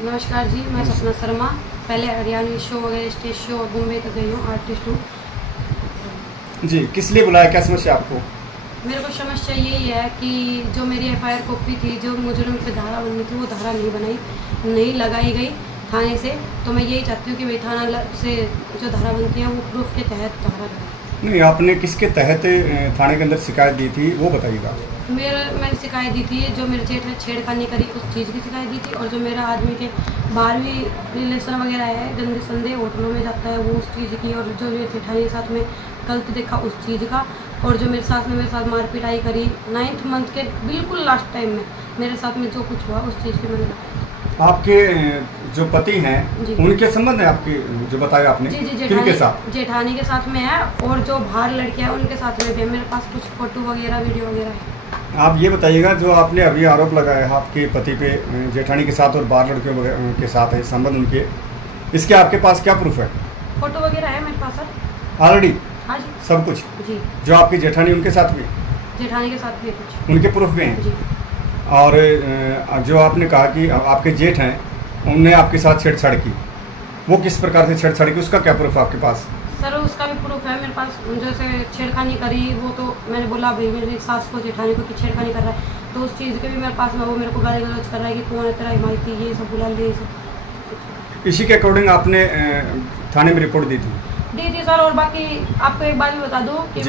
नमस्कार जी, मैं सपना शर्मा। पहले हरियाणवी शो वगैरह स्टेज शो और मुंबई तक गई हूँ, आर्टिस्ट हूँ। जी, किस लिए बुलाया, क्या समस्या आपको? मेरे को समस्या यही है कि जो मेरी एफआईआर कॉपी थी, जो मुजरिम पे धारा बननी थी, वो धारा नहीं लगाई गई थाने से। तो मैं यही चाहती हूँ कि भाई थाना से जो धारा बनती है वो प्रूफ के तहत धारा लगाए। नहीं, आपने किसके तहत थाने के अंदर शिकायत दी थी वो बताइएगा। मैंने शिकायत दी थी, जो मेरे जेठ ने छेड़खानी करी उस चीज़ की शिकायत दी थी, और जो मेरा आदमी के बाहरवीं रिलेशन वगैरह है, गंदे संदे होटलों में जाता है, वो उस चीज़ की, और जो मेरे जेठानी के साथ में गलत देखा उस चीज़ का, और जो मेरे सास ने मेरे साथ मारपीटाई करी 9th मंथ के बिल्कुल लास्ट टाइम में मेरे साथ में जो कुछ हुआ उस चीज़ की मैंने बताया। आपके जो पति हैं उनके संबंध है आपके, जो बताया आपने? जी जी, किनके साथ? जेठानी के साथ में है, और जो बाहर लड़के हैं उनके साथ में भी है। मेरे पास कुछ फोटो वगैरह वीडियो वगैरह है। आप ये बताइएगा, जो आपने अभी आरोप लगाया है आपके पति पे जेठानी के साथ और बाहर लड़कियों के साथ है संबंध उनके, इसके आपके पास क्या प्रूफ है? फोटो वगैरह है मेरे पास सर। ऑलरेडी? हाँ जी, सब कुछ? जी। जो आपकी जेठानी उनके साथ भी? जेठानी के साथ भी कुछ उनके प्रूफ भी हैं? जी। और जो आपने कहा कि आपके जेठ हैं उनने आपके साथ छेड़छाड़ की, वो किस प्रकार से छेड़छाड़ की, उसका क्या प्रूफ है आपके पास? सर उसका भी प्रूफ है मेरे पास। जैसे छेड़खानी करी, वो तो मैंने बोला भाई मेरी सास को जेठानी को कि छेड़खानी कर रहा है, तो उस चीज़ के भी मेरे पास में वो मेरे को गाली गलौज कर रहा है कि कौन है तेरा हिमायती, ये सब बुला ले, ये सब। इसी के अकॉर्डिंग आपने थाने में रिपोर्ट दी थी सर। और बाकी आपको एक बात भी बता दूँ कि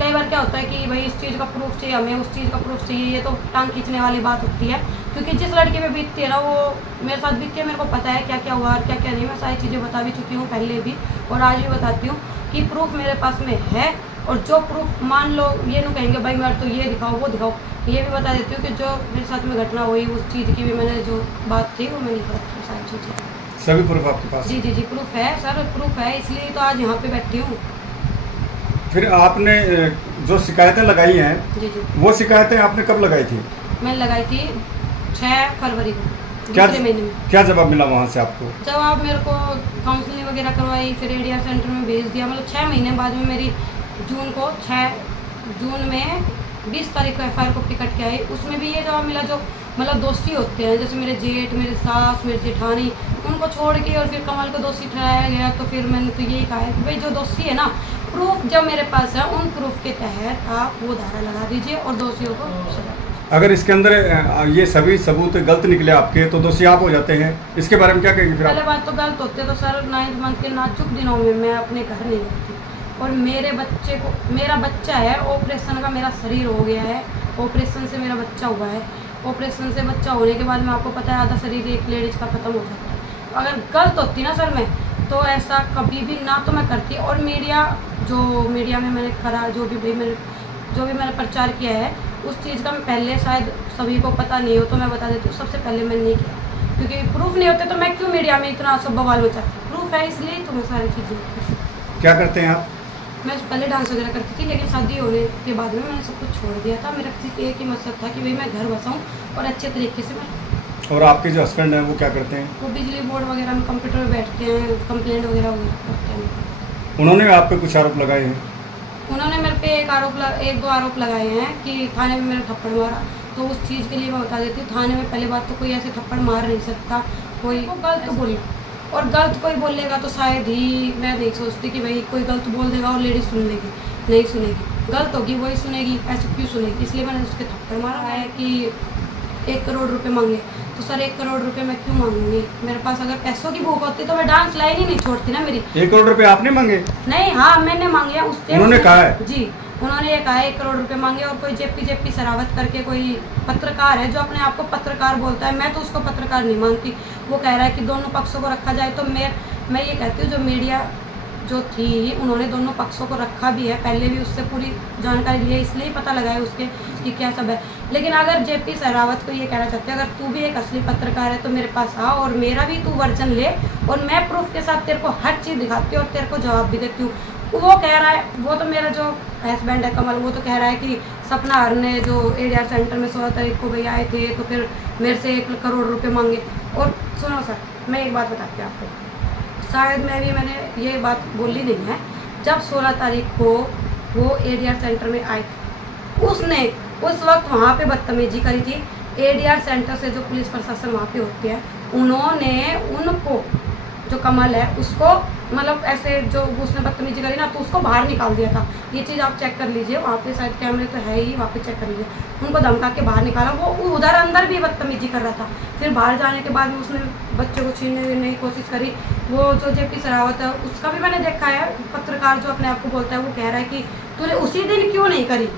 कई बार क्या होता है कि भाई इस चीज़ का प्रूफ चाहिए, हमें उस चीज़ का प्रूफ चाहिए, ये तो टांग खींचने वाली बात होती है। क्योंकि जिस लड़की पे बीतती है ना, वो मेरे साथ बीतती है, मेरे को पता है क्या क्या हुआ और क्या क्या नहीं। मैं सारी चीज़ें बता भी चुकी हूँ पहले भी, और आज भी बताती हूँ कि प्रूफ मेरे पास में है। और जो प्रूफ मान लो ये नहीं कहेंगे भाई मेरे तो ये दिखाओ वो दिखाओ, ये भी बता देती हूँ कि जो मेरे साथ में घटना हुई उस चीज़ की भी मैंने जो बात थी वो मैंने रखी सारी चीज़ें। सभी प्रूफ आपके पास? जी जी जी, प्रूफ है सर, प्रूफ है, इसलिए तो आज यहाँ पे बैठी हूँ। फिर आपने जो शिकायतें लगाई हैं, जी जी, वो शिकायतें आपने कब लगाई थी? मैंने लगाई थी 6 फरवरी को, क्या दूसरे महीने में। क्या जवाब मिला वहाँ से आपको? जवाब मेरे को काउंसलिंग वगैरह करवाई, फिर एडीआर सेंटर में भेज दिया। मतलब 6 महीने बाद में मेरी 6 जून में 20 तारीख को एफआईआर कॉपी कट के आई। उसमें भी ये जवाब मिला, जो मतलब दोषी होते हैं, जैसे मेरे जेठ, मेरी सास, मेरी जेठानी, उनको छोड़ के और फिर कमल को दोषी ठहराया गया। तो फिर मैंने तो यही कहा है कि भाई जो दोषी है ना, प्रूफ जब मेरे पास है, उन प्रूफ के तहत आप वो धारा लगा दीजिए और दोषियों को सजा। अगर इसके अंदर ये सभी सबूत गलत निकले आपके, तो दोषी आप हो जाते हैं। इसके बारे में क्या कहेंगे फिर आप? पहले बात तो गलत होते तो सर 9th मंथ के नाजुक दिनों में मैं अपने घर नहीं रहती, और मेरे बच्चे को, मेरा बच्चा है, ऑपरेशन का मेरा शरीर हो गया है, ऑपरेशन से मेरा बच्चा हुआ है। ऑपरेशन से बच्चा होने के बाद में आपको पता है आधा शरीर एक लेडीज का खत्म हो जाता है। तो अगर गलत होती ना सर मैं, तो ऐसा कभी भी ना तो मैं करती। और मीडिया में मैंने करा, जो भी मैंने प्रचार किया है, उस चीज़ का मैं पहले शायद सभी को पता नहीं हो तो मैं बता देती हूँ, सबसे पहले मैंने नहीं किया। क्योंकि प्रूफ नहीं होते तो मैं क्यों मीडिया में इतना सब बवाल मचाती। प्रूफ है इसलिए तो मैं सारी चीज़ें। क्या करते हैं आप? मैं पहले डांस वगैरह करती थी, लेकिन शादी होने के बाद में मैंने सब कुछ छोड़ दिया था। मेरा सिर्फ एक ही मकसद था कि भाई मैं घर बसाऊँ और अच्छे तरीके से मैं। और आपके जो हस्बैंड हैं वो क्या करते हैं? वो बिजली बोर्ड वगैरह में कंप्यूटर में बैठते हैं, कंप्लेंट वगैरह करते हैं। उन्होंने आप पे कुछ आरोप लगाए हैं? उन्होंने मेरे पे एक दो आरोप लगाए हैं कि थाने में मेरा थप्पड़ मारा। तो उस चीज़ के लिए मैं बता देती हूँ, थाने में पहले बात तो कोई ऐसे थप्पड़ मार नहीं सकता, कोई वो गलत बोले, और गलत कोई बोलेगा तो शायद ही मैं नहीं सोचती कि भाई कोई गलत बोल देगा और लेडीज सुन लेगी, नहीं सुनेगी। गलत होगी वही सुनेगी, ऐसे क्यों सुनेगी। इसलिए मैंने उसके थप्पड़ मारा है कि 1 करोड़ रुपए मांगे। तो सर 1 करोड़ रुपए मैं क्यों मांगूंगी? मेरे पास अगर पैसों की भूख होती तो मैं डांस लाइन ही नहीं छोड़ती ना मेरी। 1 करोड़ रुपए आपने मांगे? नहीं, हाँ मैंने मांगे। उससे उन्होंने कहा है? जी, उन्होंने ये कहा है 1 करोड़ रुपए मांगे। और कोई जेपी शरावत करके कोई पत्रकार है जो अपने आप को पत्रकार बोलता है, मैं तो उसको पत्रकार नहीं मानती। वो कह रहा है कि दोनों पक्षों को रखा जाए। तो मैं ये कहती हूँ, जो मीडिया जो थी उन्होंने दोनों पक्षों को रखा भी है, पहले भी उससे पूरी जानकारी ली है, इसलिए पता लगा है उसके कि क्या सब है। लेकिन अगर जेपी शरावत को ये कहना चाहते हैं, अगर तू भी एक असली पत्रकार है तो मेरे पास आ और मेरा भी तू वर्जन ले, और मैं प्रूफ के साथ तेरे को हर चीज़ दिखाती हूँ और तेरे को जवाब भी देती हूँ। वो कह रहा है, वो तो मेरा जो हस्बैंड है कमल, वो तो कह रहा है कि सपना हर ने जो एडीआर सेंटर में 16 तारीख को भैया आए थे तो फिर मेरे से 1 करोड़ रुपए मांगे। और सुनो सर, मैं एक बात बताती हूँ आपको, शायद मैंने ये बात बोली नहीं है। जब 16 तारीख को वो एडीआर सेंटर में आए थे, उसने उस वक्त वहाँ पे बदतमीजी करी थी। एडीआर सेंटर से जो पुलिस प्रशासन वहाँ पे होती है उन्होंने उनको जो कमल है उसको मतलब ऐसे जो उसने बदतमीजी करी ना तो उसको बाहर निकाल दिया था। ये चीज़ आप चेक कर लीजिए, वहाँ पे शायद कैमरे तो है ही, वहाँ पे चेक कर लीजिए। उनको धमका के बाहर निकाला, वो उधर अंदर भी बदतमीजी कर रहा था। फिर बाहर जाने के बाद भी उसने बच्चे को छीनने की कोशिश करी। वो जो जेपी सरावत है उसका भी मैंने देखा है, पत्रकार जो अपने आप को बोलता है, वो कह रहा है कि तूने उसी दिन क्यों नहीं करी।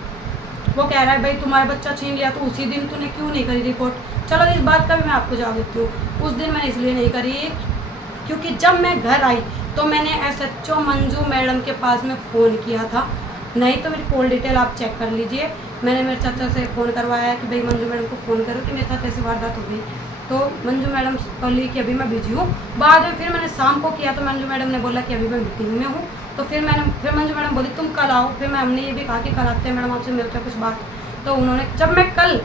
वो कह रहा है भाई तुम्हारा बच्चा छीन लिया तो उसी दिन तूने क्यों नहीं करी रिपोर्ट। चलो इस बात का भी मैं आपको जवाब देती हूँ। उस दिन मैंने इसलिए नहीं करी क्योंकि जब मैं घर आई तो मैंने SHO मंजू मैडम के पास में फ़ोन किया था। नहीं तो मेरी कॉल डिटेल आप चेक कर लीजिए। मैंने मेरे चाचा से फ़ोन करवाया है कि भाई मंजू मैडम को फ़ोन करो कि मेरे साथ ऐसी वारदात हो गई। तो मंजू मैडम बोली कि अभी मैं बिजी हूँ। बाद में फिर मैंने शाम को किया तो मंजू मैडम ने बोला कि अभी मैं मीटिंग में हूँ। तो फिर मंजू मैडम बोली तुम कल आओ। फिर हमने ये भी कहा कि कल आते हैं मैडम, आपसे मिलते हैं कुछ बात। तो उन्होंने, जब मैं कल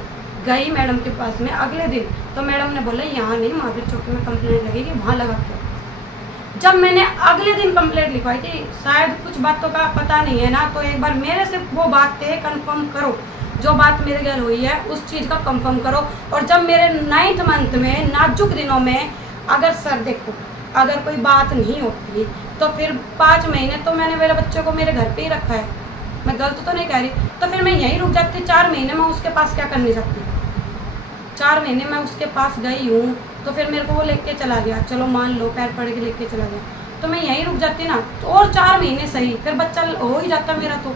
गई मैडम के पास में अगले दिन, तो मैडम ने बोला यहाँ नहीं, महावीर चौकी में कंप्लेंट लगेगी, वहाँ लगा के। जब मैंने अगले दिन कंप्लेंट लिखवाई थी, शायद कुछ बातों का पता नहीं है ना, तो एक बार मेरे से वो बातें कंफर्म करो, जो बात मेरे घर हुई है उस चीज़ का कंफर्म करो। और जब मेरे 9th मंथ में नाजुक दिनों में अगर सर देखो अगर कोई बात नहीं होती तो फिर 5 महीने तो मैंने मेरे बच्चे को मेरे घर पे ही रखा है। मैं गलत तो नहीं कह रही, तो फिर मैं यहीं रुक जाती। 4 महीने मैं उसके पास क्या कर नहीं सकती। 4 महीने मैं उसके पास गई हूँ तो फिर मेरे को वो लेके चला गया, चलो मान लो पैर पड़ के लेके चला गया, तो मैं यहीं रुक जाती ना। तो और 4 महीने सही, फिर बच्चा हो ही जाता मेरा। तो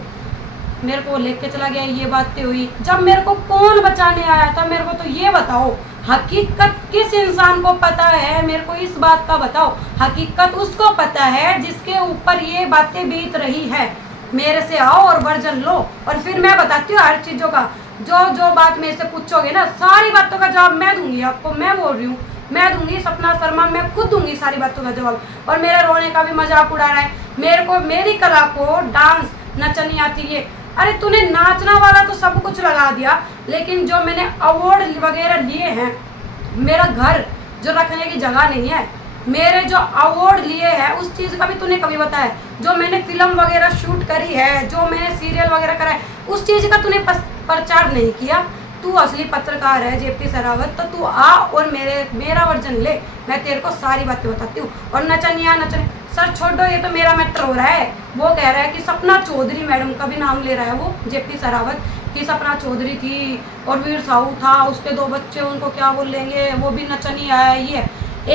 मेरे को लेके चला गया, ये बातें हुई। जब मेरे को कौन बचाने आया था, मेरे को तो ये बताओ। हकीकत किस इंसान को पता है, मेरे को इस बात का बताओ। हकीकत उसको पता है जिसके ऊपर ये बातें बीत रही है। मेरे से आओ और वर्जन लो, और फिर मैं बताती हूँ हर चीज़ों का। जो बात मेरे से पूछोगे ना, सारी बातों का जवाब मैं दूंगी आपको। मैं बोल रही हूँ, मैं दूंगी। सपना शर्मा मैं खुद दूंगी सारी बातों का जवाब। और मेरा रोने का भी मजाक उड़ा रहा है। मेरे को मेरी कला को डांस नचनी आती है। अरे तूने नाचना वाला तो सब कुछ लगा दिया, लेकिन जो मैंने अवार्ड वगैरह लिए हैं, मेरा घर जो रखने की जगह नहीं है, मेरे जो अवार्ड लिए हैं उस चीज़ का भी तूने कभी बताया। जो मैंने फिल्म वगैरह शूट करी है, जो मैंने सीरियल वगैरह करा है, उस चीज़ का तूने प्रचार नहीं किया। तू असली पत्रकार है जेपी सरावत, तो तू आ और मेरा वर्जन ले। मैं तेरे को सारी बातें बताती हूँ। और नचनिया सर छोड़ो, ये तो मेरा मैटर हो रहा है। वो कह रहा है कि सपना चौधरी मैडम का भी नाम ले रहा है वो जेपी सरावत, कि सपना चौधरी थी और वीर साहू था, उसके 2 बच्चे, उनको क्या बोल लेंगे, वो भी नचनिया है। ये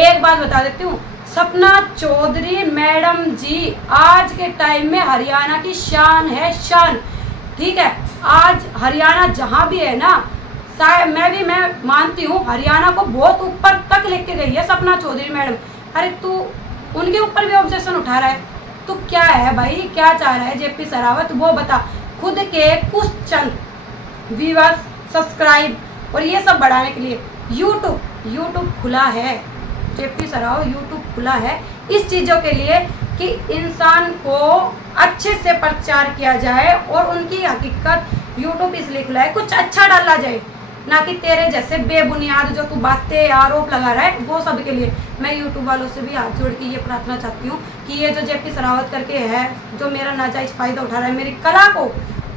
एक बात बता देती हूँ, सपना चौधरी मैडम जी आज के टाइम में हरियाणा की शान है, शान। ठीक है, आज हरियाणा जहाँ भी है ना, शायद मैं मानती हूँ हरियाणा को बहुत ऊपर तक लेके गई है सपना चौधरी मैडम। अरे तू उनके ऊपर भी ऑब्जेक्शन उठा रहा है, तो क्या है भाई, क्या चाह रहा है जेपी सरावत, वो बता। खुद के कुछ चंद व्यूअर्स, सब्सक्राइब और ये सब बढ़ाने के लिए यूट्यूब खुला है। जेपी सरावत यूट्यूब खुला है इस चीज़ों के लिए कि इंसान को अच्छे से प्रचार किया जाए, और उनकी हकीकत यूट्यूब इसलिए खुला है कुछ अच्छा डाला जाए, ना कि तेरे जैसे बेबुनियाद जो तू बातें आरोप लगा रहा है वो सब के लिए। मैं यूट्यूब वालों से भी हाथ जोड़ के ये प्रार्थना चाहती हूँ कि ये जो जेपी सरावत करके है, जो मेरा नाजायज फायदा उठा रहा है, मेरी कला को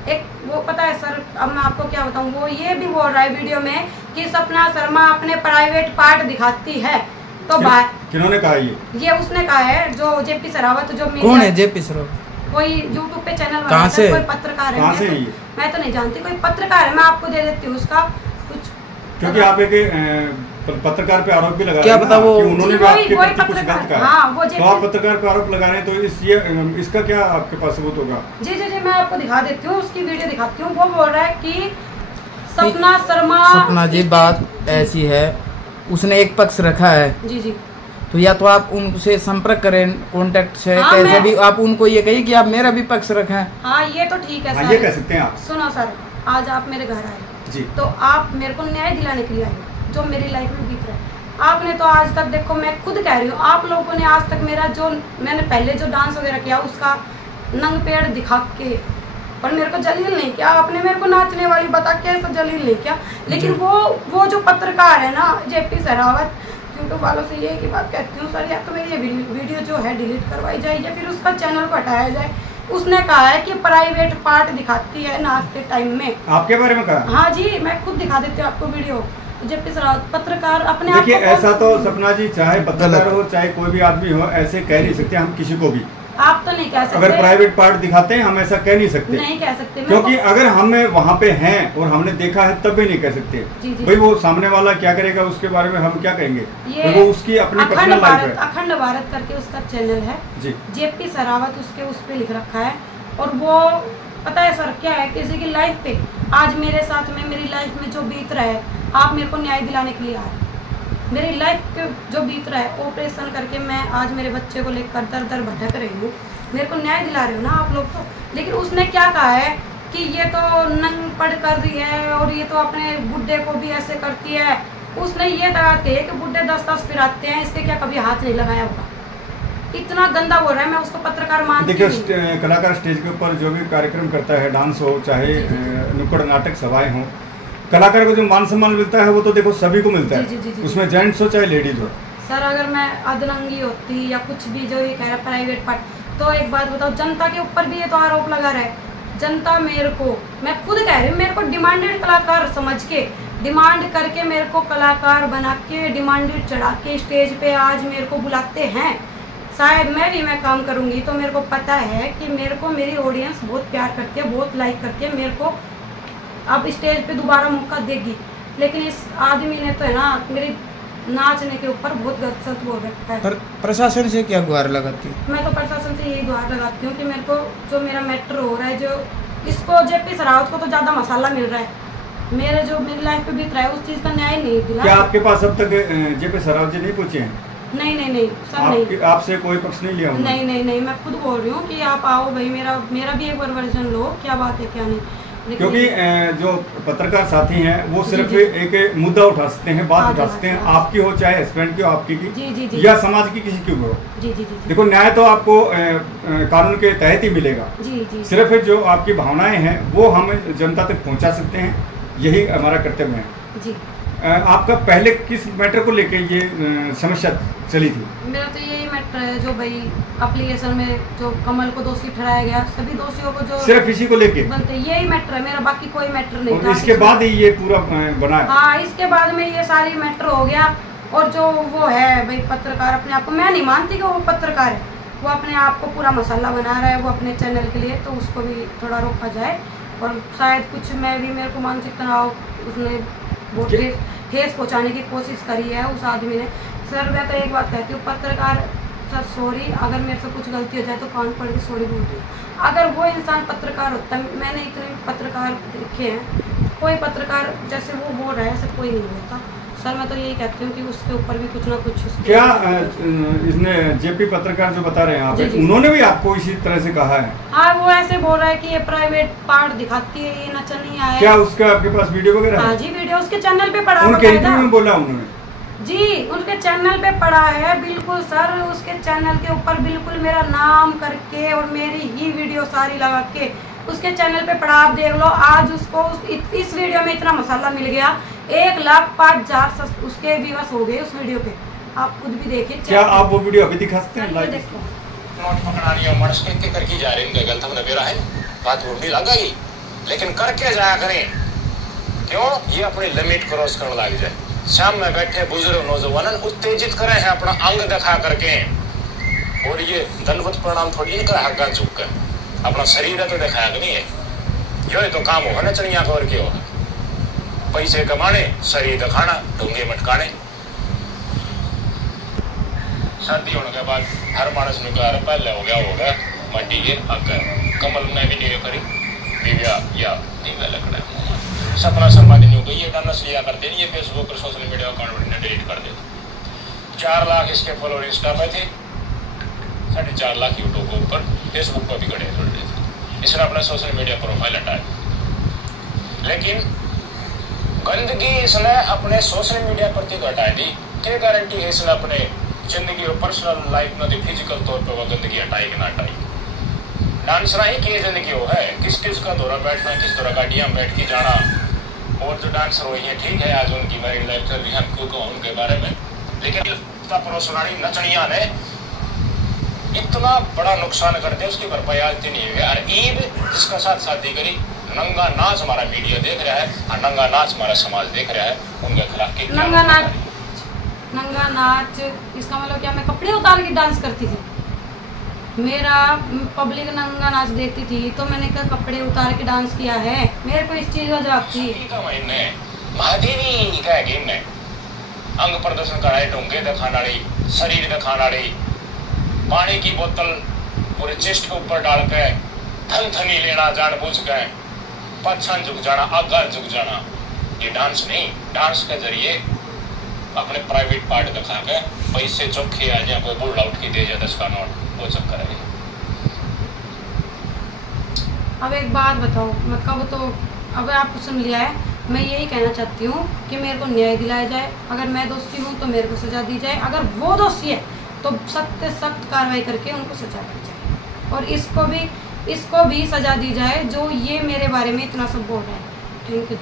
एक, वो पता है सर, अब मैं आपको क्या बताऊँ, वो ये भी बोल रहा है वीडियो में कि सपना शर्मा अपने प्राइवेट पार्ट दिखाती है। तो बात किन्होंने कहा ये उसने कहा है, जो जेपी सरावत, जो कौन है जेपी सरावत? कोई यूट्यूब पे चैनल बनाता है, कोई पत्रकार है। मैं तो नहीं जानती, कोई पत्रकार है, मैं आपको दे देती हूँ उसका कुछ, क्योंकि आप एक पत्रकार पे आरोप भी लगा क्या पता वो उन्होंने भी आपके प्रति कुछ गलत कहा। हाँ, वो तो आप पत्रकार पे आरोप लगा रहे हैं, तो इसका क्या आपके पास सबूत होगा? जी मैं आपको दिखा देती हूँ, उसकी वीडियो दिखाती हूँ। वो बोल रहा है कि सपना शर्मा, सपना जी बात ऐसी है, उसने एक पक्ष रखा है। जी तो या तो आप उनसे संपर्क करें, कांटेक्ट से, हाँ, कैसे भी आप उनको ये कहिए कि आप मेरा भी पक्ष रखें। हाँ ये तो ठीक है सर, ये कह सकते हैं आप। सुनो सर, आज आप मेरे घर आए जी, तो आप मेरे को न्याय दिलाने के लिए आए, जो मेरी लाइफ में बीत रहा है। आपने तो आज तक, देखो मैं खुद कह रही हूँ, आप लोगों ने आज तक मेरा जो मैंने पहले जो डांस वगैरह किया उसका नंग पेड़ दिखा के, और मेरे को जलील नहीं किया आपने, मेरे को नाचने वाली बता के ऐसा जलील नहीं किया। लेकिन वो जो पत्रकार है ना जेपी सरावत, यूट्यूब वालों से ये की बात कहती हूँ सर, या तो मेरी ये वीडियो जो है डिलीट करवाई जाए या फिर उसका चैनल को हटाया जाए। उसने कहा है कि प्राइवेट पार्ट दिखाती है नाचते टाइम में। आपके बारे में कहा? हाँ जी, मैं खुद दिखा देती हूँ आपको वीडियो। जेपी सरावत पत्रकार अपने देखिए आप को ऐसा तो सपना जी, चाहे पत्रकार हो चाहे कोई भी आदमी हो, ऐसे कह नहीं सकते हम किसी को भी। आप तो नहीं कह सकते, अगर प्राइवेट पार्ट दिखाते हैं हम ऐसा कह नहीं सकते, नहीं कह सकते, क्योंकि अगर हमें वहाँ पे हैं और हमने देखा है तब भी नहीं कह सकते। भाई वो सामने वाला क्या करेगा उसके बारे में हम क्या कहेंगे, तो वो उसकी अपनी पर्सनल लाइफ है। अखंड भारत करके उसका चैनल है जी, जेपी सरावत उसके उस पे लिख रखा है। और वो पता है सर क्या है, किसी की लाइफ पे आज मेरे साथ में मेरी लाइफ में जो बीत रहा है, आप मेरे को न्याय दिलाने के लिए आ रहे, मेरी लाइफ के जो बीत रहा है, ऑपरेशन करके मैं आज मेरे बच्चे को लेकर दर दर भटक रही हूँ, मेरे को न्याय दिला रहे हो ना आप लोग तो। लेकिन उसने क्या कहा है कि ये तो नंग पढ़ कर रही है और ये तो अपने बुड्ढे को भी ऐसे करती है। उसने ये बात कही है कि बुड्ढे 10-10 फिराते हैं, इसके क्या कभी हाथ नहीं लगाया होगा। इतना गंदा बोल रहा है, मैं उसको पत्रकार मानती नहीं। देखिए कलाकार स्टेज के ऊपर जो भी कार्यक्रम करता है, डांस हो चाहे नुक्कड़ नाटक सभाएं हो, कलाकार को जो मान सम्मान मिलता है वो तो देखो सभी को मिलता है, उसमें जेंट्स हो चाहे लेडीज हो। सर अगर मैं अधनंगी होती या कुछ भी जो ये कह रहा है प्राइवेट पार्ट, तो एक बात बताओ, जनता के ऊपर भी ये तो आरोप लगा रहा है। जनता मेरे को, मैं खुद कह रही हूँ, मेरे को डिमांडेड कलाकार समझ के, डिमांड करके मेरे को कलाकार बना के डिमांडेड चढ़ा के स्टेज पे आज मेरे को बुलाते हैं। शायद मैं काम करूंगी तो मेरे को पता है कि मेरे को मेरी ऑडियंस बहुत प्यार करती है, बहुत लाइक करती है, मेरे को अब स्टेज पे दोबारा मौका देगी। लेकिन इस आदमी ने तो है ना मेरी नाचने के ऊपर बहुत गलत बोल रखा है। प्रशासन से क्या गुहार लगाती है? मैं तो प्रशासन से यही गुहार लगाती हूँ कि मेरे को जो मेरा मैटर हो रहा है, जो इसको जेपी सरावत को तो ज्यादा मसाला मिल रहा है, मेरे जो मेरी लाइफ पे बीत रहा है उस चीज का न्याय नहीं दिला। क्या आपके पास अब तक जेपी सरावत जी नहीं पूछे हैं? नहीं सब नहीं। आपसे कोई पक्ष नहीं लिया? नहीं, मैं खुद बोल रही हूँ कि आप आओ भाई, मेरा भी एक बार वर्जन लो, क्या बात है क्या नहीं। क्योंकि जो पत्रकार साथी हैं वो सिर्फ एक मुद्दा उठा सकते हैं, बात उठा सकते हैं, आपकी हो चाहे हस्बैंड की हो, आपकी की या समाज की किसी की हो। देखो न्याय तो आपको कानून के तहत ही मिलेगा। सिर्फ जो आपकी भावनाएं हैं वो हम जनता तक पहुंचा सकते हैं, यही हमारा कर्तव्य है। आपका पहले किस मैटर को लेके ये समस्या चली थी? मेरा तो यही मैटर है जो भाई एप्लीकेशन में जो कमल को दोषी ठहराया गया, सभी दोषियों को जो सिर्फ इसी को लेके बनते, यही मैटर है मेरा, बाकी कोई मैटर नहीं था। इसके बाद ही ये पूरा बना है? हाँ, इसके बाद में ये सारी मैटर हो गया। और जो वो है भाई पत्रकार, अपने आप को मैं नहीं मानती कि वो पत्रकार है, वो अपने आप को पूरा मसाला बना रहा है वो अपने चैनल के लिए, तो उसको भी थोड़ा रोका जाए। और शायद कुछ मेरे को मानसिक तनाव उसने बहुत ठेस पहुँचाने की कोशिश करी है उस आदमी ने। सर मैं तो एक बात कहती हूँ, पत्रकार सर सॉरी, अगर मेरे से कुछ गलती हो जाए तो कान पड़ के सॉरी बोलती हूँ। अगर वो इंसान पत्रकार होता, मैंने इतने पत्रकार देखे हैं, कोई पत्रकार जैसे वो बोल रहा है ऐसे कोई नहीं बोलता। सर मैं तो यही कहती हूँ कि उसके ऊपर भी कुछ ना कुछ। क्या इसने जेपी पत्रकार जो बता रहे हैं आप, उन्होंने भी आपको इसी तरह से कहा है? हाँ, वो ऐसे बोल रहा है कि ये प्राइवेट पार्ट दिखाती है, ये नचनी आया। क्या उसका आपके पास वीडियो वगैरह? हाँ जी, वीडियो उसके चैनल पे पड़ा, उनके इंटरव्यू में बोला उन्होंने जी, उनके चैनल पे पड़ा है बिल्कुल सर। उसके चैनल के ऊपर बिल्कुल मेरा नाम करके और मेरी ही वीडियो सारी लगा के उसके चैनल पे पड़ा, आप देख लो। आज उसको इस वीडियो में इतना मसाला मिल गया, 1,05,000 उसके व्यूअर्स हो गए उस वीडियो पे, आप खुद भी देखिए। क्या आप वो वीडियो अभी दिखा सकते हैं? देखो नोट पकड़ानी है, मर्स के करके जा रहे हैं, गलत हमने बेरा है, बात ढूंढनी लगा ही, लेकिन करके जाया करें। क्यों? ये अपनी लिमिट क्रॉस करने लग जाए। शाम में बैठे बुजुर्ग नौजवान उत्तेजित करे हैं अपना अंग दिखा करके, और ये दंडवत प्रणाम थोड़ी नहीं करा, हक्का झुक कर अपना शरीर है तो दिखाया कि नहीं है। यो तो काम होगा ना चनिया कवर के होगा, पैसे कमाने, शरीर दिखाना, ढूंगे मटकाने। शादी होने के बाद हर मानस ने कहा पहले हो गया मट्टी के हक कमल ने भी नहीं करी दिव्या या दिव्या लगना सपना शर्मा दिन को ये डांस लिया करते नहीं, ये फेसबुक और सोशल मीडिया अकाउंट ने डिलीट कर देते। 4 लाख इसके फॉलोअर इंस्टा पे थे, 4.5 लाख यूट्यूब के ऊपर, फेसबुक पर भी गड़े थोड़े थे। इसने अपना सोशल मीडिया प्रोफाइल हटाया, लेकिन गंदगी इसने अपने सोशल मीडिया पर तो हटा दी। क्या गारंटी है इसने अपने जिंदगी और पर्सनल लाइफ में फिजिकल तौर पर वह गंदगी हटाई कि ना हटाई? डांसर ही की जिंदगी वो है, किस किस का दौरा बैठना, किस तरह गाड़ियां बैठ के जाना। और जो डांसर हुई है ठीक है, आज उनकी मैरिड लाइफ चल रही है, हम क्यों कहो उनके बारे में, लेकिन परोसनारी नचनिया ने इतना बड़ा नुकसान कर दिया, उसकी भरपाई आज नहीं हुई। और ईद जिसका साथ शादी करी नंगा नाच हमारा मीडिया देख रहा है और नंगा नाच हमारा समाज देख रहा है, उनके खिलाफ नंगा नाच इसका मतलब क्या मैं कपड़े उतार के डांस करती थी? मेरा पब्लिक नंगा नाच देखती थी तो मैंने क्या कपड़े उतार के डांस किया है? मेरे को इस चीज का जवाब थी। महादेवी का गेम है, अंग प्रदर्शन कराए, ढोंगे दिखाना रही, शरीर दिखाना रही, पानी की बोतल पूरे चेस्ट के ऊपर डाल के थन-थनी लेना जानबूझ के, पछान झुक जाना, आगा झुक जाना, ये डांस नहीं। डांस के जरिए अपने प्राइवेट पार्ट दिखा के पैसे चौखे आ जाए, कोई बुढ़ा उठ के दे जाए 10 का नोट, वो चक्कर है। अब एक बात बताओ, मैं कब तो अब आपको सुन लिया है, मैं यही कहना चाहती हूँ कि मेरे को न्याय दिलाया जाए। अगर मैं दोषी हूँ तो मेरे को सजा दी जाए, अगर वो दोषी है तो सख्त से सख्त कार्रवाई करके उनको सजा दी जाए, और इसको भी सजा दी जाए जो ये मेरे बारे में इतना सब बोल रहा है। Thank you.